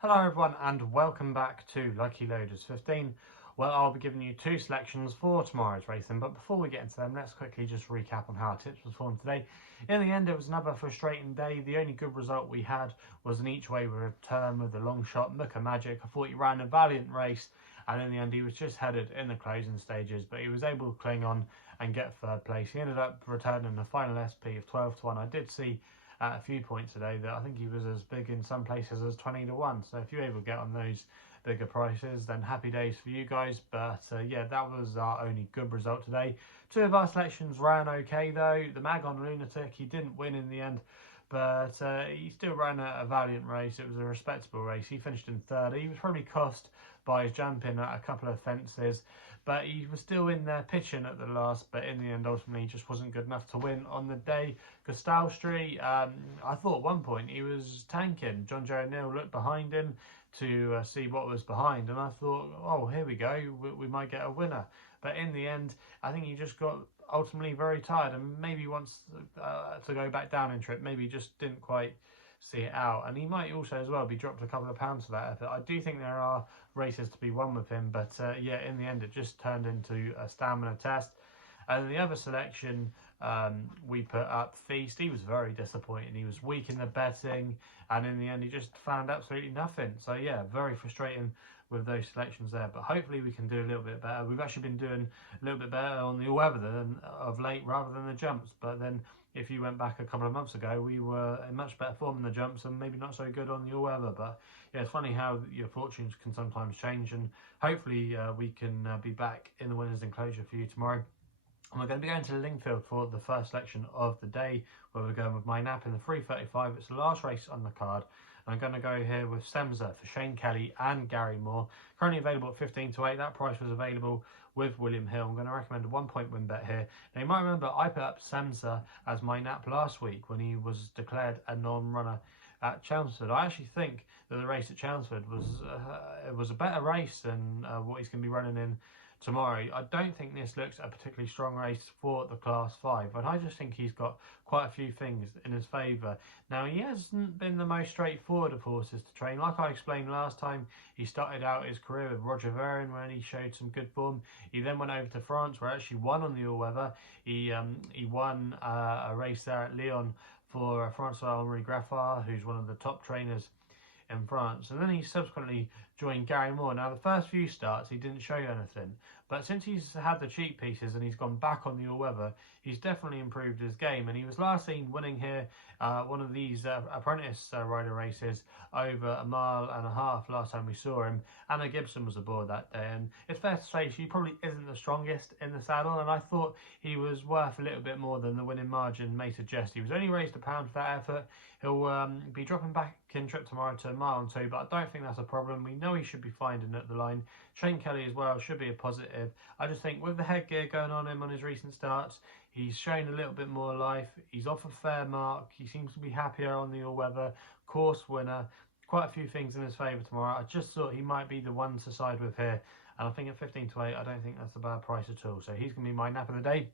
Hello everyone and welcome back to Lucky Loaders 15. Well, I'll be giving you two selections for tomorrow's racing, but before we get into them, let's quickly just recap on how our tips performed today. In the end, it was another frustrating day. The only good result we had was an each way return with the Longshot, Mooker Magic. I thought he ran a valiant race, and in the end he was just headed in the closing stages, but he was able to cling on and get third place. He ended up returning the final SP of 12-1. I did see at a few points today that I think he was as big in some places as 20-1. So if you're able to get on those bigger prices, then happy days for you guys. But yeah, that was our only good result today. Two of our selections ran okay though. The Magon Lunatic, he didn't win in the end, but he still ran a valiant race. It was a respectable race. He finished in third. He was probably cost by his jumping at a couple of fences, but he was still in there pitching at the last, but in the end ultimately he just wasn't good enough to win on the day. Kestrel Street, I thought at one point he was tanking. John Joe Neal looked behind him to see what was behind, and I thought, oh, here we go, we might get a winner. But in the end, I think he just got ultimately very tired and maybe wants to go back down in trip. Maybe just didn't quite see it out, and he might also as well be dropped a couple of pounds for that effort. I do think there are races to be won with him, but yeah, in the end it just turned into a stamina test. And the other selection, we put up Feast. He was very disappointing. He was weak in the betting, and in the end he just found absolutely nothing. So yeah, very frustrating with those selections there, but hopefully we can do a little bit better. We've actually been doing a little bit better on the all-weather than of late rather than the jumps, but then if you went back a couple of months ago, we were in much better form in the jumps and maybe not so good on the all-weather. But yeah, it's funny how your fortunes can sometimes change, and hopefully we can be back in the winners enclosure for you tomorrow. And we're going to be going to Lingfield for the first selection of the day, where we're going with my nap in the 3:35. It's the last race on the card. And I'm going to go here with Semser for Shane Kelly and Gary Moore. Currently available at 15-8. That price was available with William Hill. I'm going to recommend a 1-point win bet here. Now, you might remember I put up Semser as my nap last week when he was declared a non-runner at Chelmsford. I actually think that the race at Chelmsford was a better race than what he's going to be running in tomorrow. I don't think this looks a particularly strong race for the Class 5, but I just think he's got quite a few things in his favour. Now, he hasn't been the most straightforward of horses to train. Like I explained last time, he started out his career with Roger Varin when he showed some good form. He then went over to France, where he actually won on the all-weather. He won a race there at Lyon for Francois-Henri Graffard, who's one of the top trainers in France, and then he subsequently joined Gary Moore. Now, the first few starts he didn't show anything, but since he's had the cheek pieces and he's gone back on the all-weather, he's definitely improved his game, and he was last seen winning here one of these apprentice rider races over 1.5 miles last time we saw him. Anna Gibson was aboard that day, and it's fair to say she probably isn't the strongest in the saddle, and I thought he was worth a little bit more than the winning margin may suggest. He was only raised £1 for that effort. He'll be dropping back in trip tomorrow to 1 mile and 2, but I don't think that's a problem. We know he should be finding at the line. Shane Kelly as well should be a positive. I just think with the headgear going on him on his recent starts, he's shown a little bit more life. He's off a fair mark. He seems to be happier on the all-weather. Course winner. Quite a few things in his favour tomorrow. I just thought he might be the one to side with here. And I think at 15-8, I don't think that's a bad price at all. So he's going to be my nap of the day.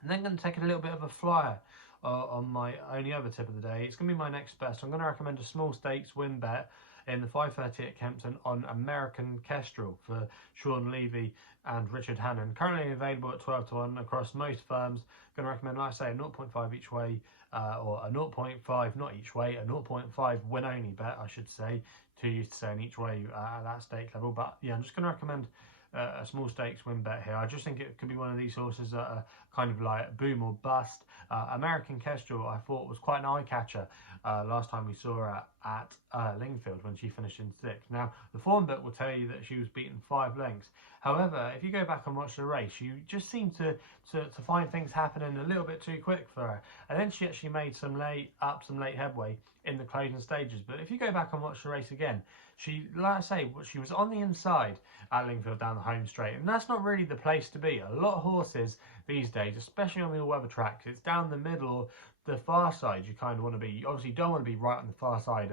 And then going to take a little bit of a flyer on my only other tip of the day. It's going to be my next best. I'm going to recommend a small stakes win bet in the 5:30 at Kempton on American Kestrel for Sean Levy and Richard Hannon. Currently available at 12-1 across most firms. Going to recommend, like I say, a 0.5 each way, or a 0.5, not each way, a 0.5 win only bet, I should say. Too used to saying each way at that stake level. But yeah, I'm just going to recommend a small stakes win bet here. I just think it could be one of these horses that are kind of like boom or bust. American Kestrel, I thought, was quite an eye catcher last time we saw her at Lingfield when she finished in 6th. Now, the form book will tell you that she was beaten 5 lengths. However, if you go back and watch the race, you just seem to find things happening a little bit too quick for her. And then she actually made some late headway in the closing stages. But if you go back and watch the race again, she, like I say, she was on the inside at Lingfield down the home straight, and that's not really the place to be. A lot of horses these days, especially on the all-weather tracks, it's down the middle, the far side you kind of want to be. You obviously don't want to be right on the far side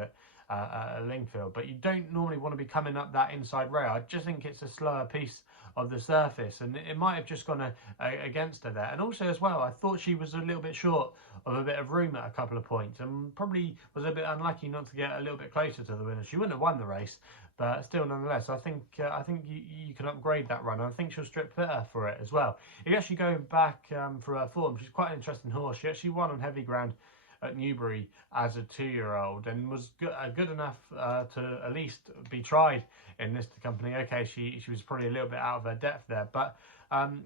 Lingfield, but you don't normally want to be coming up that inside rail. I just think it's a slower piece of the surface, and it might have just gone against her there. And also as well, I thought she was a little bit short of a bit of room at a couple of points, and probably was a bit unlucky not to get a little bit closer to the winner. She wouldn't have won the race, but still, nonetheless, I think you can upgrade that run. And I think she'll strip fitter for it as well. If you actually go back for her form, she's quite an interesting horse. She actually won on heavy ground at Newbury as a 2-year-old and was good enough to at least be tried in this company. Okay, she was probably a little bit out of her depth there, but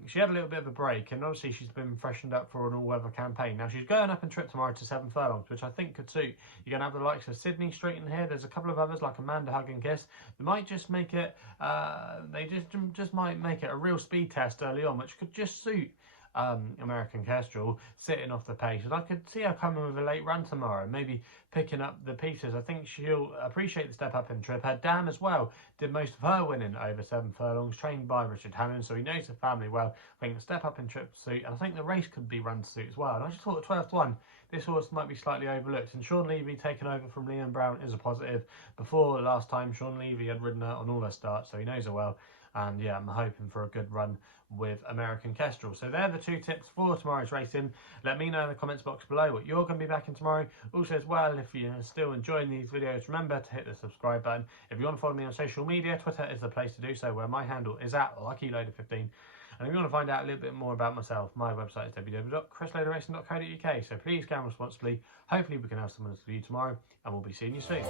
she had a little bit of a break, and obviously she's been freshened up for an all-weather campaign. Now she's going up and trip tomorrow to 7 furlongs, which I think could suit. You're going to have the likes of Sydney Street in here. There's a couple of others like Amanda Hug and Kiss. They might just make it. They just might make it a real speed test early on, which could just suit American Kestrel sitting off the pace. And I could see her coming with a late run tomorrow, maybe picking up the pieces. I think she'll appreciate the step up in trip. Her dam as well did most of her winning over 7 furlongs, trained by Richard Hannon, so he knows the family well. I think the step up in trip suit, and I think the race could be run to suit as well. And I just thought at 12 to 1, this horse might be slightly overlooked. And Sean Levy taking over from Liam Brown is a positive. Before last time, Sean Levy had ridden her on all her starts, so he knows her well. And yeah, I'm hoping for a good run with American Kestrel. So they're the 2 tips for tomorrow's racing. Let me know in the comments box below what you're going to be backing tomorrow. Also as well, if you're still enjoying these videos, remember to hit the subscribe button. If you want to follow me on social media, Twitter is the place to do so, where my handle is at LuckyLoader15. And if you want to find out a little bit more about myself, my website is www.chrisloaderracing.co.uk. So please gamble responsibly. Hopefully we can have someone to you tomorrow, and we'll be seeing you soon.